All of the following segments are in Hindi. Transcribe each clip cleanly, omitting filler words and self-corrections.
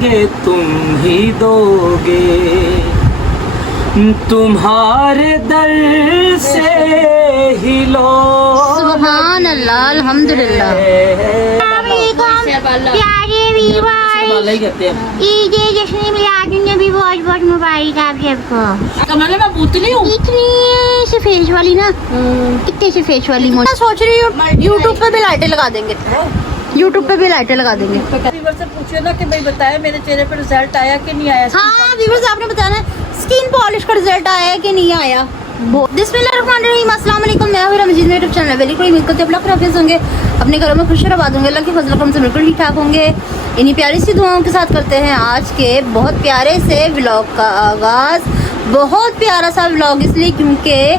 मांगे तुम ही दोगे, तुम्हारे दर से ही लो। सुभान अल्लाह, अल्हम्दुलिल्लाह। प्यारे ईद जश्न मिलाद नबी बहुत बहुत मुबारक आप सबको। कमल मैं पूतली हूँ इतनी सफेद वाली ना, इतने सफेद वाली मैं सोच रही हूँ यूट्यूब पे भी लाइटें लगा देंगे, यूट्यूब पे भी लाइटें लगा देंगे। व्यूअर से पूछिए ना कि भाई बताया मेरे चेहरे पर रिजल्ट आया कि नहीं आया। हाँ व्यूअर्स, आपने बताना स्किन पॉलिश का रिजल्ट आया है कि नहीं आया। बिस्मिल्लाहिर्रहमानिर्रहीम, अस्सलाम वालेकुम। मैं हूं रमजीत, मेरे यूट्यूब चैनल वेली कोई मिलकर आप लोग हाफिज़ होंगे, अपने घरों में खुश आबाद होंगे, अल्लाह के फजल करम से बिल्कुल ठीक ठाक होंगे। इन्हीं प्यारी सी दुआओं के साथ करते हैं आज के बहुत प्यारे से व्लॉग का आगाज़। बहुत प्यारा सा व्लॉग इसलिए क्योंकि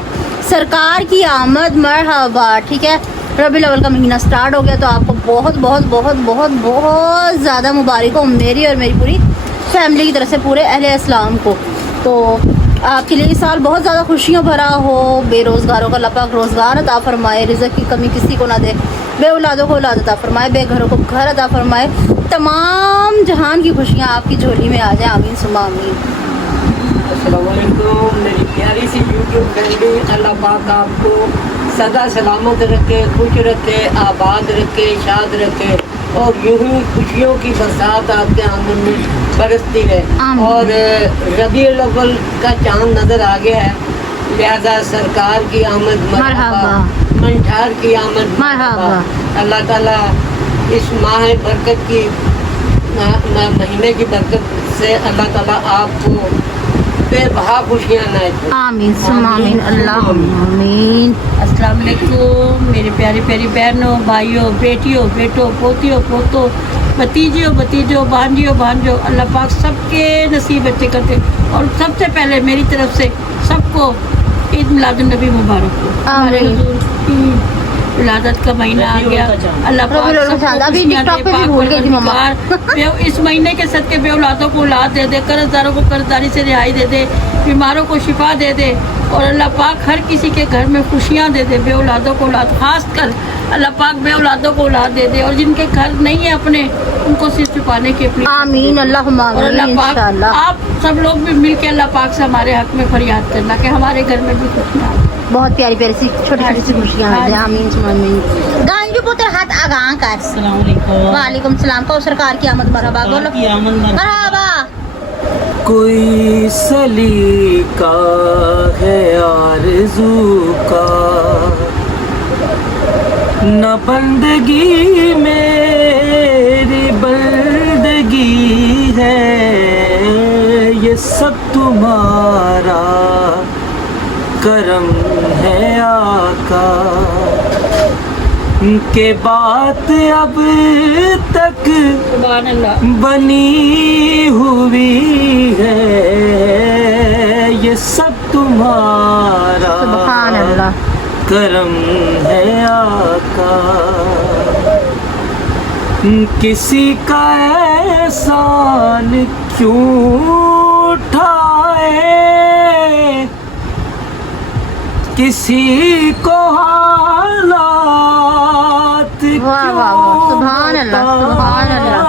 सरकार की आमद मरहबा, ठीक है। रबीउल अव्वल का महीना स्टार्ट हो गया, तो आपको बहुत बहुत बहुत बहुत बहुत ज़्यादा मुबारक हो मेरी और मेरी पूरी फैमिली की तरफ से, पूरे अहले इस्लाम को। तो आपके लिए इस साल बहुत ज़्यादा खुशियाँ भरा हो। बेरोज़गारों का अल्लाह पाक रोज़गार अता फरमाए, रिज़्क़ की कमी किसी को ना दे, बे औलादों को औलाद अता फरमाए, बेघरों को घर अता फरमाए। तमाम जहान की खुशियाँ आपकी झोली में आ जाए, आमीन सुम्मा आमीन। अस्सलाम वालेकुम मेरी प्यारी सी यूट्यूब फैमिली, अल्लाह पाक आपको सदा सलामत रखे, खुश रखे, आबाद रखे, शाद रखे और यूं ही खुशियों की बरसात आपके आंगन में बरसती रहे। और रबीउल अव्वल का चांद नज़र आ गया है, लिहाजा सरकार की आमद मरहबा, मंठार की आमद मरहबा। अल्लाह ताला इस माह बरकत की महीने की बरकत से अल्लाह ताला आपको बेबहा खुशियाँ नायत करें। आमीन सुम्मा आमीन, अल्लाह आमीन। अस्सलाम वालेकुम मेरे प्यारी प्यारी बहनों, भाइयों, बेटियों, बेटों, पोतियों, पोतों, भतीजियों, भतीजों, भांजियों, भांजों, अल्लाह पाक सबके नसीब अच्छे करते। और सबसे पहले मेरी तरफ से सबको ईद मिलादुन नबी मुबारक हो। हमारे हुजूर की विलादत का महीना आ गया, अल्लाह पाक इस महीने के सदके बे औलादों को औलाद दे दे, कर्जदारों को कर्जदारी से रिहाई दे दे, बीमारों को शिफा दे दे और अल्लाह पाक हर किसी के घर में खुशियाँ दे दे। बे औलादों को औलाद, खास कर अल्लाह पाक बे औलादों को औलाद दे दे और जिनके घर नहीं है अपने, उनको सिर्फ छुपाने की अपनी आमीन अल्लाहुम्मा आमीन। अल्लाह पाक आप सब लोग भी मिल के अल्लाह पाक से हमारे हक में फरियाद करना कि हमारे घर में भी खुशियाँ। बहुत प्यारी प्यारी सी छोटी छोटी सी खुशियाँ आ जाए, आमीन सुम्मा आमीन। गांजू पुत्र हाथ आगां कर। अस्सलाम वालेकुम। वालेकुम सलाम। को सरकार की आमद मरहबा बोलो, मरहबा। कोई सलीका है आरज़ू का, न बंदगी मेरी बंदगी है, ये सब तुम्हारा करम है आका। के बात अब तक बनी हुई है, ये सब तुम्हारा सुभान अल्लाह करम है आका। किसी का एहसान क्यों उठाए, किसी को हालात वाह वाह वाह, सुभान अल्लाह सुभान अल्लाह।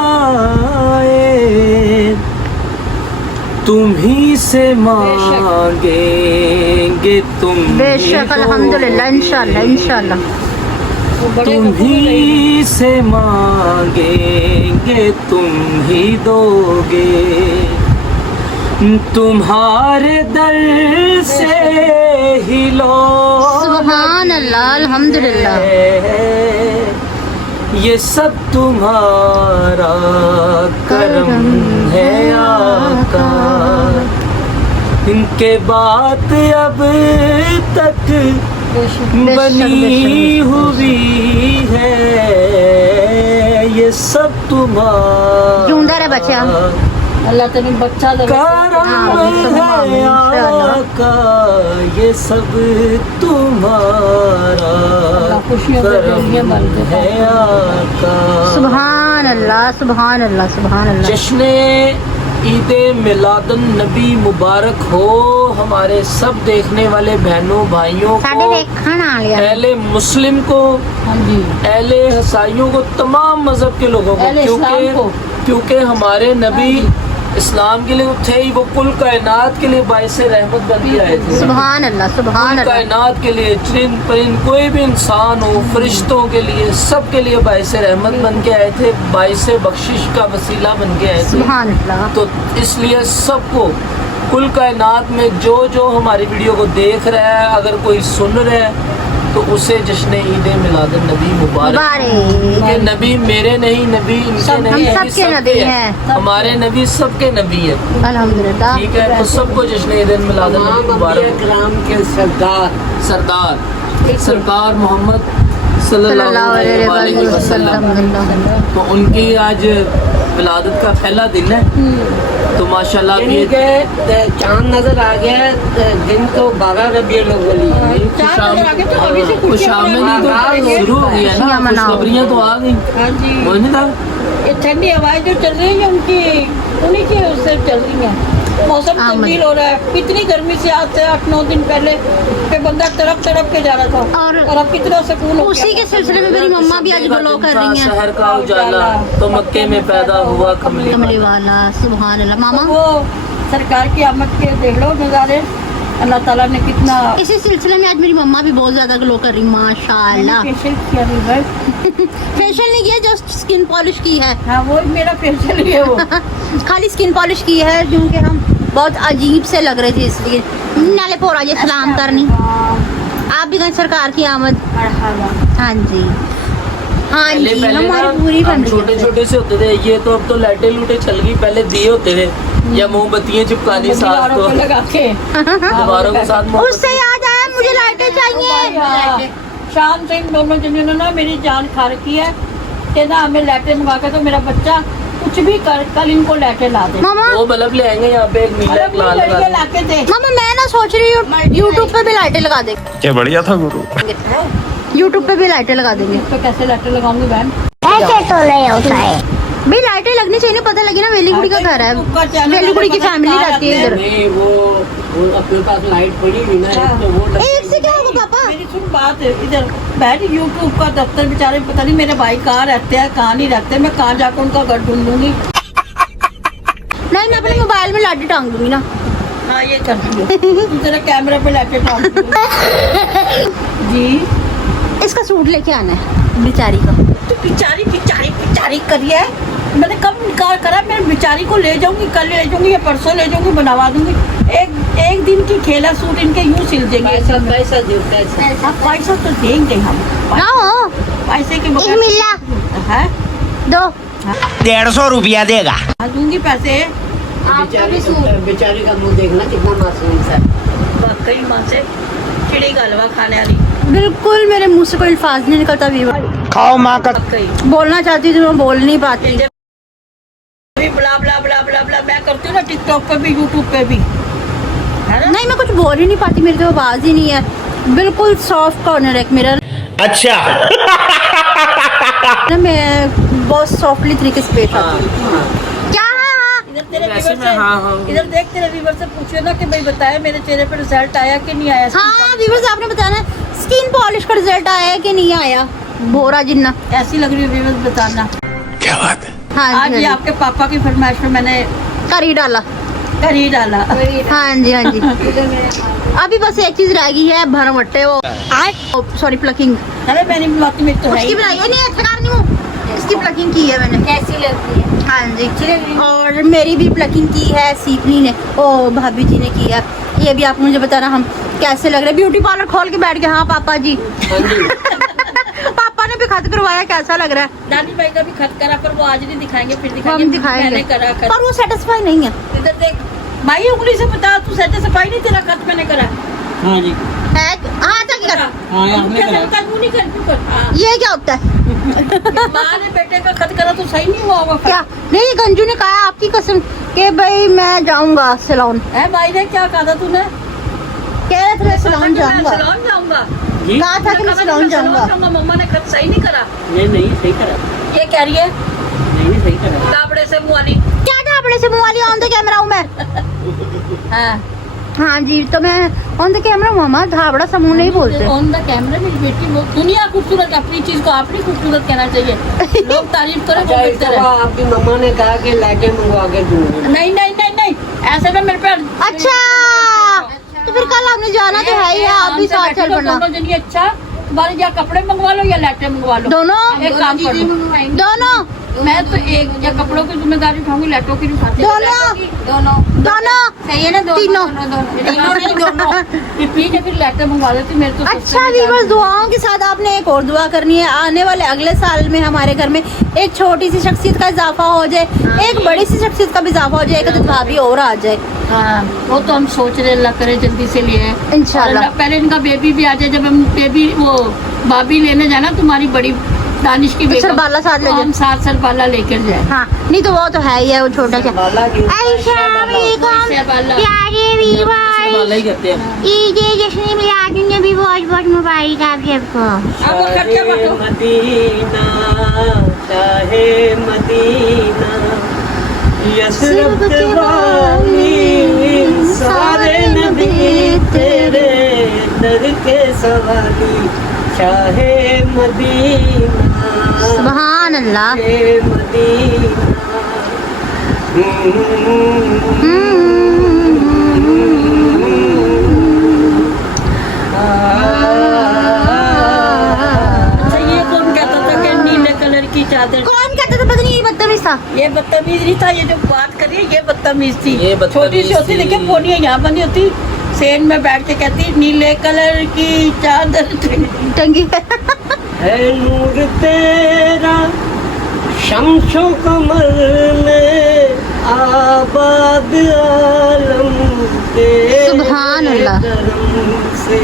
तुम्ही से मांगेंगे तुम बेशक अल्हम्दुलिल्लाह, इंशाल्लाह इंशाल्लाह। तुम्ही से मांगेंगे तुम ही दोगे, तुम्हारे दर से ही लो। सुभान अल्लाह अल्हम्दुलिल्लाह। ये सब तुम्हारा करम है आका। इनके बात अब तक बनी हुई है, ये सब तुम्हारा जिंदा रहे बच्चा, अल्लाह तेरी बच्चा दे करम है आका। ये सब तुम्हारा करम है आका। सुभान अल्लाह सुभान अल्लाह सुभान अल्लाह। जश्न ईद मिलादुन नबी मुबारक हो हमारे सब देखने वाले बहनों भाइयों को, अहले मुस्लिम को, हाँ जी, अहले हसाइयों को, तमाम मजहब के लोगों को, क्योंकि क्योंकि हमारे नबी इस्लाम के लिए थे ही, वो कुल कायनात के लिए बाइस रहमत बन के आए थे। सुभान अल्लाह, सुभान अल्लाह। कायनात के लिए, चिन परिन कोई भी इंसान हो, फरिश्तों के लिए, सब के लिए बाइस रहमत बन के आए थे, बाइस बख्शिश का वसीला बन के आए थे। सुभान अल्लाह। तो इसलिए सबको, कुल कायनात में जो जो हमारी वीडियो को देख रहा है, अगर कोई सुन रहा है तो उसे जश्न ईद मिलाद नबी मुबारक। कि नबी मेरे नहीं, नबी इनके नहीं, हम सबके नबी हैं। हमारे नबी सबके नबी है। अल्हम्दुलिल्लाह। ठीक है, तो सबको जश्न ईद मिलाद नबी मुबारक। कराम के सरदार सरकार मोहम्मद सल्लल्लाहु अलैहि वसल्लम। तो उनकी आज विलादत का पहला दिन है। तो माशाल्लाह यानी ये कि चांद नजर आ गया, दिन तो 12 रबीउल अव्वल ही। खुशामदी तो शुरू हो गया खुशियाँ ना, मनाओ। खुशखबरियाँ तो आ गई। हाँ जी, वो नहीं था ये ठंडी हवाएं जो चल रही है उनकी, उन्हीं की उससे चल रही है। मौसम तब्दील हो रहा है। कितनी गर्मी से आज से 8-9 दिन पहले पे बंदा तड़प के जा रहा था, और अब कितना सुकून हो उसी के सिलसिले में मेरी मम्मा भी आज ग्लो कर रही हैं। शहर का उजाला तो मक्के में पैदा हुआ कमली कमली वाला। सुभान अल्लाह। मामा, वो सरकार की आमद के देख लो नज़ारे, अल्लाह ताला ने कितना इसी सिलसिले में आज मेरी मम्मा भी बहुत ज्यादा ग्लो कर रही, माशाल्लाह। फेशियल किया भी बस। फेशियल नहीं किया, जस्ट स्किन पॉलिश की है। हाँ, वो मेरा फेशियल ही है वो। खाली स्किन पॉलिश की है क्योंकि हम बहुत अजीब से लग रहे थे, इसलिए नाले पोरा जी सलाम करनी। आप भी गए सरकार की आमद। हाँ जी, हाँ पहले जी, पहले हमारी पूरी ना हम फैमिली। छोटे छोटे से होते थे, ये तो अब तो लाइटें लूटे चल गई। पहले दिए होते थे या मोमबत्तियाँ चिपकानी साथ को, दीवारों पे लगा के दीवारों के साथ उससे याद आया, मुझे लाइटें चाहिए। हाँ, शाम से इन दोनों जनियों ने ना मेरी जान खा रखी है कि ना हमें लाइटें मंगा के, तो मेरा बच्चा कुछ भी कर कल इनको लेके ला दे। मामा, दो बल्ब ले आएंगे यहाँ पे, एक नीला एक लाल लगा देंगे। ला के दे। मामा मैं ना सोच रही हूँ यूट्यूब पे भी लाइटें लगा दे। क्या बढ़िया था गुरु। यूट्यूब पे भी लाइटें लगा देंगे। तो कैसे लाइटें लगाऊंगी बहन? ऐसे तो नहीं होता है। भाई लाइटें लगनी चाहिए, पता लगे ना वेली कुड़ी का घर है, वेली कुड़ी की फैमिली रहती है इधर। नहीं वो अपने पास लाइट पड़ी हुई ना, तो वो एक से क्या होगा पापा? मेरी सुन बात है, इधर बहन यूट्यूब का दफ्तर बेचारे पता नहीं मेरे भाई कहाँ रहते हैं कहाँ नहीं रहते, मैं कहाँ जाकर उनका घर ढूंढूंगी। नहीं, मैं अपने मोबाइल में लाइटें टांग दूंगी ना। हाँ, ये कर दियो। तेरे कैमरे पे लाइटें टांग दूंगी। जी, इसका सूट लेके आना है बेचारी का। तो बिचारी करिए। मैंने कब निकाल करा, मैं बिचारी को ले जाऊंगी, कल ले जाऊंगी या परसों ले जाऊंगी, बनवा दूंगी। एक दिन की खेला सूट इनके यूं सिल देंगे। पैसा पैसा दो पैसा। अब पैसा तो देंगे हम, ना हो, पैसे के एक मिला है दो। 150 रुपया देगा। हाँ, दूंगी पैसे। बेचारी का मुंह देखना कितना मासूम सा है। वाकई माँ से चिड़ी का हलवा खाने वाली। बिल्कुल मेरे मुंह से कोई अल्फाज नहीं निकलता। खाओ माँ का। वाकई बोलना चाहती थी, मैं बोल नहीं पाती। अभी ब्ला ब्ला ब्ला ब्ला ब्ला मैं करती हूँ ना, टिकटॉक पे भी यूट्यूब पे भी, है ना? नहीं, मैं कुछ बोल ही नहीं पाती, मेरी तो आवाज ही नहीं है। बिल्कुल सॉफ्ट कॉर्नर है मेरा अच्छा। ना, मैं बहुत सॉफ्टली तरीके से पेश आती हूँ। क्या है? हाँ, इधर तेरे वैसे व्यूअर मैं हाँ, हाँ। से, इधर देख तेरे व्यूअर से पूछियो ना कि भाई बताया मेरे चेहरे पे रिजल्ट आया कि नहीं आया। हाँ व्यूअर्स, आपने बताना स्किन पॉलिश का रिजल्ट आया है कि नहीं आया। भोरा जिन्ना। कैसी लग रही है व्यूअर्स बताना। क्या बात है। हाँ आज जी, ये हाँ आपके पापा की फरमाइश में मैंने जी, कर ही डाला। कर ही डाला। हाँ जी, हाँ जी। अभी बस एक चीज रह गई है, भरमट्टे वो सॉरी प्लकिंग। अरे मैंने बाकी में तो है उसकी ही। बनाई है नहीं, अच्छा कर नहीं हूँ, इसकी प्लकिंग की है मैंने। कैसी लगती है? हाँ जी, और मेरी भी प्लकिंग की है सीपनी ने, ओ भाभी जी ने की है। ये भी आप मुझे बताना हम कैसे लग रहे हैं। ब्यूटी पार्लर खोल के बैठ गए। हाँ पापा जी। पापा ने भी खत करवाया, कैसा लग रहा है? नानी भाई का भी खत करा, पर वो आज नहीं दिखाएंगे, फिर वो दिखाएंगे। हम दिखाएंगे, मैंने करा खत। पर वो सेटिस्फाई नहीं है। इधर देख भाई, उंगली से बता, तू सच्चे सफाई नहीं, तेरा खत मैंने करा। हाँ जी, है? हाँ तक कर। हाँ आपने क्या करा। करता है, तू नहीं कर, तू कर। हाँ। ये क्या होता है? माँ ने बेटे का खत करा तो सही नहीं हुआ होगा खत। क्या नहीं, गंजू ने कहा आपकी कसम कि भाई मैं जाऊंगा सैलून। है भाई ने क्या कहा था तूने? कह रहे थे मैं सैलून जाऊंगा। सैलून जाऊंगा। जी कहा था कि मैं सैलून जाऊंगा। मम्मा ने खत सही नहीं करा। नहीं सही करा। ये कह रही है नहीं सही करा। कापड़े से मुँह वाली। क्या था अपने से मुँह वाली ऑन द कैमरा हूँ मैं। हाँ, हाँ जी, तो मैं ऑन द कैमरा मामा धाबड़ा समूह नहीं बोलते। ऑन द कैमरा मेरी बेटी वो दुनिया खूबसूरत, अपनी चीज को आप नहीं खूबसूरत कहना चाहिए। लोग तारीफ करें वो अच्छा, बेहतर इसको है। आपकी मम्मा ने कहा कि लाके मंगवा के दूंगी। नहीं नहीं नहीं नहीं, ऐसे में मेरे पे अच्छा, तो फिर कल हमने जाना तो है ही है, आप भी साथ चल पड़ना। दोनों जन, अच्छा तुम्हारे या कपड़े मंगवा लो या लैटे मंगवा लो, दोनों एक काम कर लो। दोनों मैं तो एक या कपड़ों की जिम्मेदारी उठाऊंगी, लैटों की नहीं उठाती। दोनों दोनों सही है ना, तीनों। ठीक है, फिर लैटे मंगवा देती मेरे तो। अच्छा वीवर्स, दुआओं के साथ आपने एक और दुआ करनी है, आने वाले अगले साल में हमारे घर में एक छोटी सी शख्सियत का इजाफा हो जाए, एक बड़ी सी शख्सियत का भी इजाफा हो जाए, एक भाभी और आ जाए हाँ, वो तो हम सोच रहे, अल्लाह करे जल्दी से लिए इंशाल्लाह। पहले इनका बेबी भी आ जाए, जब हम बेबी वो भाभी लेने जाना तुम्हारी बड़ी दानिश की बेगम, सरबाला साथ ले तो हम जाए। 7 सरबाला लेकर जाए। हाँ, नहीं तो वो तो है ही है, वो छोटा सा। बाला की प्यारे वीवर, वाला ही कहते हैं। ईद जश्न मिलाद नबी बहुत बहुत मुबारक आप सबको। अब वो खर्चा शाहे बांटो। मदीना, शाहे मदीना, यशरफ के वाली, सारे नबी तेरे दर के सवाली, शाहे मदीना, सुभान अल्लाह। शाहे मदीना। अच्छा, ये कौन कहता था कि नीले कलर की चादर? कौन कहता था? पता नहीं, ये बदतमीज था। ये बदतमीज नहीं था, ये जो बात कर रही है ये बदतमीज थी। ये बदतमीज छोटी सी होती, थी। लेकिन पोनिया यहाँ बनी होती, सेन में बैठ के कहती नीले कलर की चादर। टंगी है नूर तेरा शम्सो कमर में, आबाद आलम तेरे सुभान अल्लाह। करम से,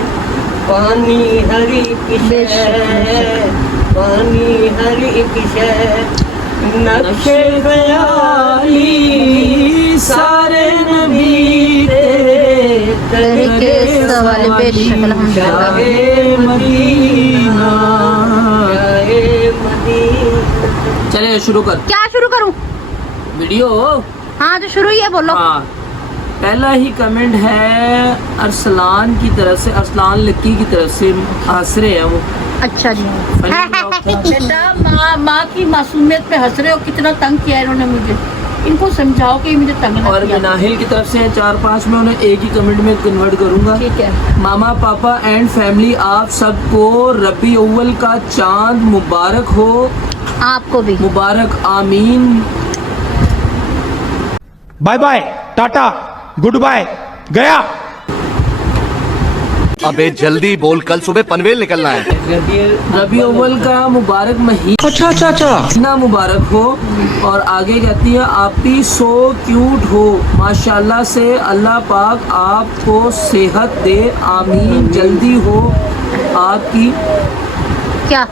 पानी हरी किशे, पानी हरी किशे, नक्शे ख्याली, सारे नबी तेरे दर के सवाल बेशक अल्हम्दुलिल्लाह। Shah Medina, Shah Medina. चले शुरू कर क्या शुरू करूं? वीडियो। हाँ, तो शुरू ही है, बोलो। हाँ, पहला ही कमेंट है अरसलान की तरफ से, अरसलान लक्की की तरफ से, हंस रहे हैं वो। अच्छा जी। बेटा माँ की मासूमियत पे हंस रहे हो, कितना तंग किया है इन्होंने मुझे, इनको समझाओ कि मुझे तंग ना और किया। मिनाहिल की तरफ से 4-5 में उन्हें एक ही कमेंट में कन्वर्ट करूंगा। ठीक है। मामा पापा एंड फैमिली, आप सबको रबी अव्वल का चांद मुबारक हो। आपको भी मुबारक, आमीन। Bye bye, tata, goodbye, गया। अबे जल्दी बोल, कल सुबह पनवेल निकलना है। रबी अव्वल का मुबारक महीना मुबारक हो। और आगे कहती है आप भी सो क्यूट हो माशाल्लाह से, अल्लाह पाक आपको सेहत दे, आमीन। जल्दी हो, आपकी क्या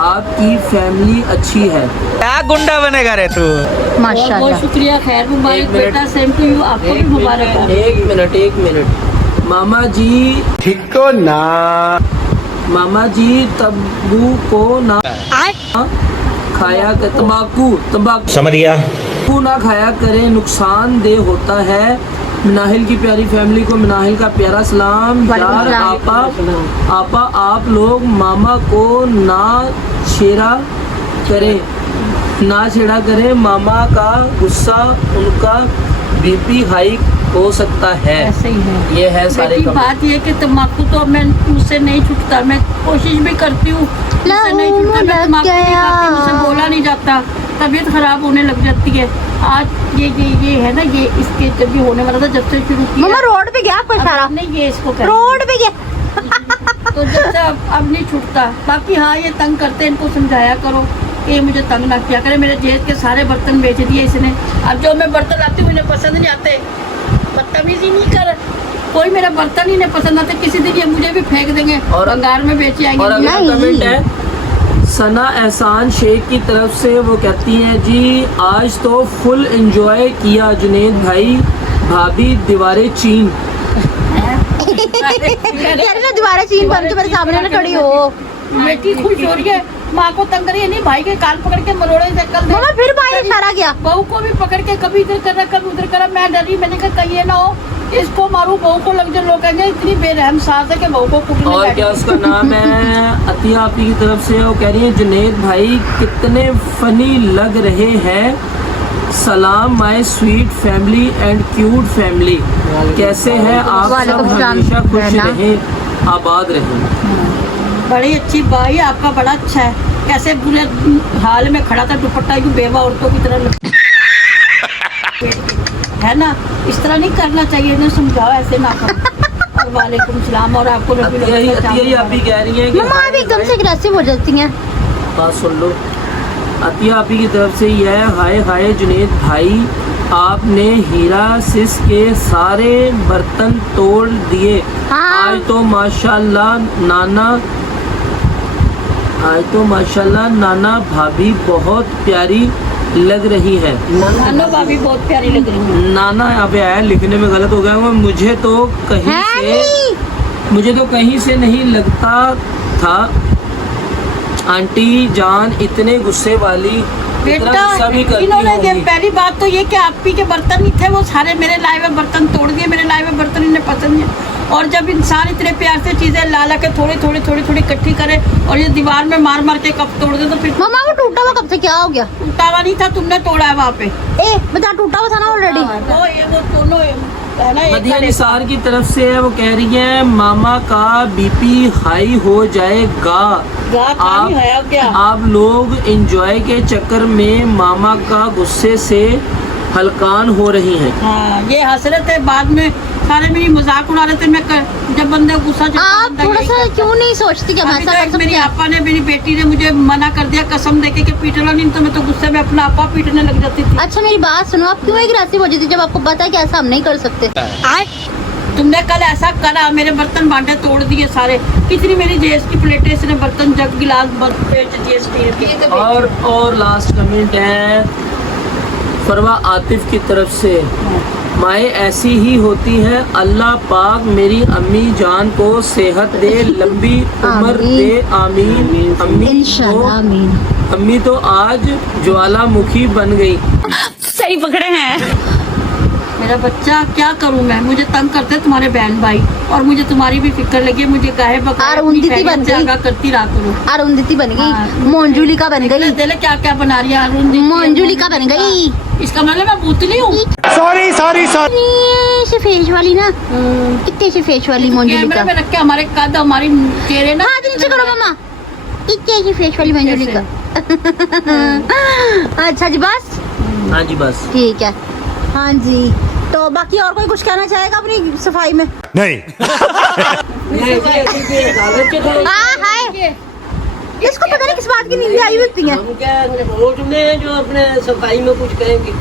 आपकी फैमिली अच्छी है। क्या गुंडा बनेगा रे तू? बहुत माशाल्लाह। शुक्रिया, खैर मुबारक एक मिनट। बेटा, सेम टू यू, आपको भी मुबारक हो। एक मिनट मामा जी, ठीक तो ना। मामा जी तंबू को ना खाया कर, तंबाकू समझ गया। ना खाया करें, नुकसानदेह होता है। मिनाहिल की प्यारी फैमिली को मिनाहिल का प्यारा सलाम। यार आपा आप लोग मामा को ना छेड़ा करे, मामा का गुस्सा, उनका बीपी हाई हो सकता है। ऐसे ही है। ये है सारे बेटी, कमेंट। बात ये कि तम्बाकू तो मैं मुझसे नहीं छूटता, मैं कोशिश भी करती हूँ, मुझसे नहीं छूटता, मैं तम्बाकू नहीं खाती, मुझसे बोला नहीं जाता, तबीयत खराब होने लग जाती है। आज ये है ना, ये इसके जब भी होने वाला था, जब से शुरू किया मम्मा रोड पे गया कोई सारा, नहीं, ये इसको कर रोड पे गया। तो जब से अब नहीं छूटता। बाकी हाँ, ये तंग करते हैं, इनको समझाया करो कि ये मुझे तंग ना किया करे। मेरे जेठ के सारे बर्तन बेच दिए इसने, अब जो मैं बर्तन लाती हूँ मुझे पसंद नहीं आते, बदतमीजी नहीं कर, कोई मेरा बर्तन ही नहीं पसंद आते, किसी दिन ये मुझे भी फेंक देंगे और अंगार में बेचे और आएंगे। अगला कमेंट है सना एहसान शेख की तरफ से, वो कहती हैं जी आज तो फुल एंजॉय किया जुनेद भाई, भाभी दीवारें चीन। यार मैं दोबारा चीन बन तुम्हारे सामने ना खड़ी हो। बेटी खुश हो रही है, माँ को तंग करिए नहीं, भाई के कान पकड़ के मरोड़े से कर दे। मम्मा फिर बाहर इशारा किया। बहू को भी पकड़ के कभी इधर कर रहा कभी उधर कर रहा, मैं डरी, मैंने कहा कहिए ना हो इसको मारू बहू को लग जाए, लोग कहेंगे इतनी बेरहम सास है कि बहू को कुटने और बैठी। क्या उसका नाम है, अतिया आपी की तरफ से वो कह रही है जुनेद भाई कितने फनी लग रहे हैं, सलाम my sweet family and cute family, कैसे हैं आप सब, वालेकुम सलाम। हमेशा खुश रहना। रहें आबाद रहें। बड़ी अच्छी भाई, आपका बड़ा अच्छा है। कैसे बुरे हाल में खड़ा था, दुपट्टा की बेवा औरतों की तरह है ना, इस तरह नहीं करना चाहिए, इन्हें समझाओ ऐसे ना करो। और वालेकुम सलाम। और आपको रबी अतिया आप ही कह रही हैं कि मम्मा आप एकदम से अग्रेसिव हो जाती हैं। बात सुन लो, अतिया आपी की तरफ से यह है, हाय हाय जुनेद भाई आपने हीरा सिस के सारे बर्तन तोड़ दिए। हाँ। आज तो माशाल्लाह नाना भाभी बहुत प्यारी लग रही है। नानो भाभी बहुत प्यारी लग रही है। नाना यहाँ पे आया, लिखने में गलत हो गया, मुझे तो कहीं से नहीं लगता था आंटी जान इतने गुस्से वाली, इतना बेटा गुस्सा भी करती इन्होंने होंगी। पहली बात तो ये कि आप ही के बर्तन नहीं थे, वो सारे मेरे लाए हुए बर्तन तोड़ दिए, मेरे लाए हुए बर्तन इन्हें पसंद नहीं। और जब इंसान इतने प्यार से चीजें ला के थोड़ी थोड़ी इकट्ठी करे और ये दीवार में मार मार के कप तोड़ दे, तो फिर मम्मा वो टूटा हुआ कब से क्या हो गया? टूटा हुआ नहीं था, तुमने तोड़ा है वहाँ पे। ए बता, टूटा हुआ था ना ऑलरेडी। वो दोनों है ना, एक मदिया का निसार की तरफ से है, वो कह रही है मामा का बीपी हाई हो जाएगा, गात नहीं है क्या? आप लोग एंजॉय के चक्कर में मामा का गुस्से से हलकान हो रही हैं। हाँ, ये हंस रहे थे, बाद में सारे मेरी मजाक उड़ा रहे थे। मैं जब बंदे को गुस्सा चढ़ता है, आप बंदा थोड़ा यही सा करता है। क्यों नहीं सोचती कि हम अभी ऐसा तो कर एक सकते मेरी हैं? आपा ने, मेरी बेटी ने मुझे मना कर दिया, कसम देके कि पीटना नहीं, तो मैं तो गुस्से में अपना आपा पीटने लग जाती थी। अच्छा मेरी बात सुनो, आप क्यों अग्रेसिव हो जाती जब आपको पता है कि ऐसा हम नहीं कर सकते? तुमने कल ऐसा करा, मेरे बर्तन बांटे तोड़ दिए सारे। कितनी मेरी जेस की प्लेटें, इसने बर्तन जग गिलास बेच दिए स्टील की। और लास्ट कमेंट है फरवा आतिफ की तरफ से, माए ऐसी ही होती है, अल्लाह पाक मेरी अम्मी जान को सेहत दे, लंबी उम्र दे, आमीन। इंशाल्लाह आमीन। अम्मी तो आज ज्वालामुखी बन गई। सही पकड़े हैं। मेरा बच्चा क्या करूं मैं, मुझे तंग करते तुम्हारे बहन भाई, और मुझे तुम्हारी भी फिक्र लगी है। मुझे काहे अरुंधति बन गई। करती रहा करो। अरुंधति बन हाँ। गई, मोंजुलिका बन गई, देले क्या क्या बना रही है अरुंधति? मोंजुलिका बन गई। इसका मतलब मैं भूतनी हूँ। Sorry sorry sorry. ये सफेद वाली ना, कितने सफेद वाली कैमरे मोंजुलिका। में रख के हमारे कद, हमारी चेहरे ना। हाथ नीचे करो मम्मा। कितने सफेद वाली मोंजुलिका। अच्छा जी बस हाँ जी बस। ठीक है। हाँ जी, तो बाकी और कोई कुछ कहना चाहेगा अपनी सफाई में? नहीं। हाँ हाय, इसको पता नहीं किस बात की नींद आई होती है। हम क्या रोज में जो अपने सफाई में कुछ कहेंगे।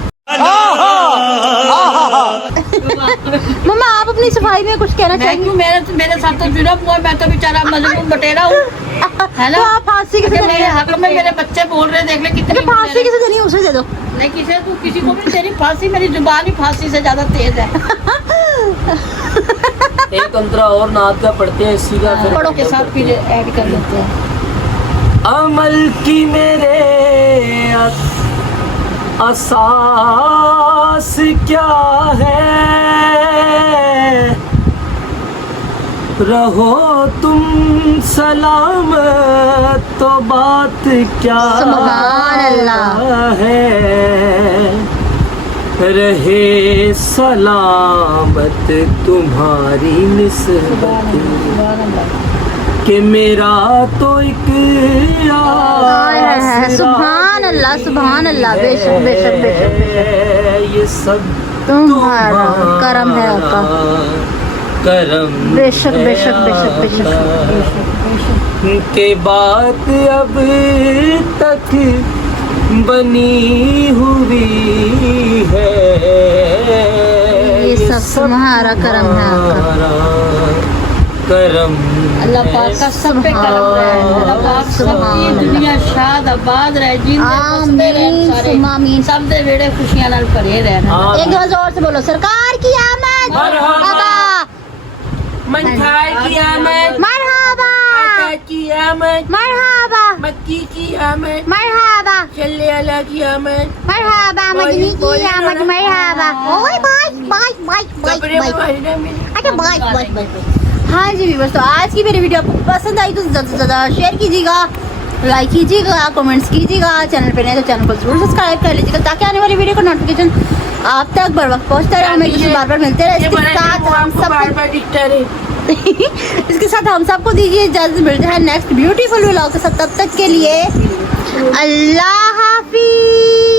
मम्मा आप अपनी सफाई में कुछ कहना मैं चाहेंगी? क्यों, मेरे साथ तो जुड़ा हुआ, मैं तो बेचारा मजलूम बटेरा हूँ, है ना। तो आप फांसी किसे अगर देनी मेरे है? हक में मेरे बच्चे बोल रहे, देख ले अरे कितनी फांसी किसे देनी है, उसे दे दो। नहीं, किसी को भी तेरी फांसी, मेरी जुबान ही फांसी से ज्यादा तेज है। एक अंतरा और नाद का पढ़ते हैं, इसी का फिर बड़ों के साथ फिर ऐड कर लेते हैं। अमल की मेरे असास क्या है, रहो तुम सलामत तो बात क्या सुभान अल्लाह। है, रहे सलामत तुम्हारी निस्बत कि मेरा तो एक सुभान अल्लाह सुभान अल्लाह। बेशक बेशक बेशक बेशक ये सब तुम्हारा करम है आपका। करम बेशक बेशक बेशक बेशक। के बात अब तक बनी हुई है, ये सब तुम्हारा करम है आपका। करम अल्लाह पाक का सब पे करम रहे, अल्लाह पाक सबकी दुनिया शाद आबाद रहे, आमीन सुम्मा आमीन। सब दे वेड़े खुशियां नाल भरे रहना। एक बार जोर से बोलो, सरकार की आमद। मरहबा। मनखार की आमद, मरहबा की आमद, मरहबा मक्की की आमद, मरहबा चले अला की आमद। मरहबा मदनी की आमद मरहबा। ओए भाई बाय बाय बाय बाय अच्छा बाय बाय बाय। हाँ जी व्यूअर्स, तो आज की मेरी वीडियो आपको पसंद आई तो ज़्यादा से ज़्यादा शेयर कीजिएगा, लाइक कीजिएगा, कमेंट्स कीजिएगा। चैनल पे नए तो चैनल को जरूर सब्सक्राइब कर लीजिएगा ताकि आने वाली वीडियो का नोटिफिकेशन आप तक बर वक्त पहुँचता रहे। हमें किसी बार बार मिलते रहे। इसके साथ हम सब इसके साथ हम सबको दीजिए इजाज़त। मिलते हैं नेक्स्ट ब्यूटीफुल व्लॉग के साथ। तब तक के लिए अल्लाह हाफिज़।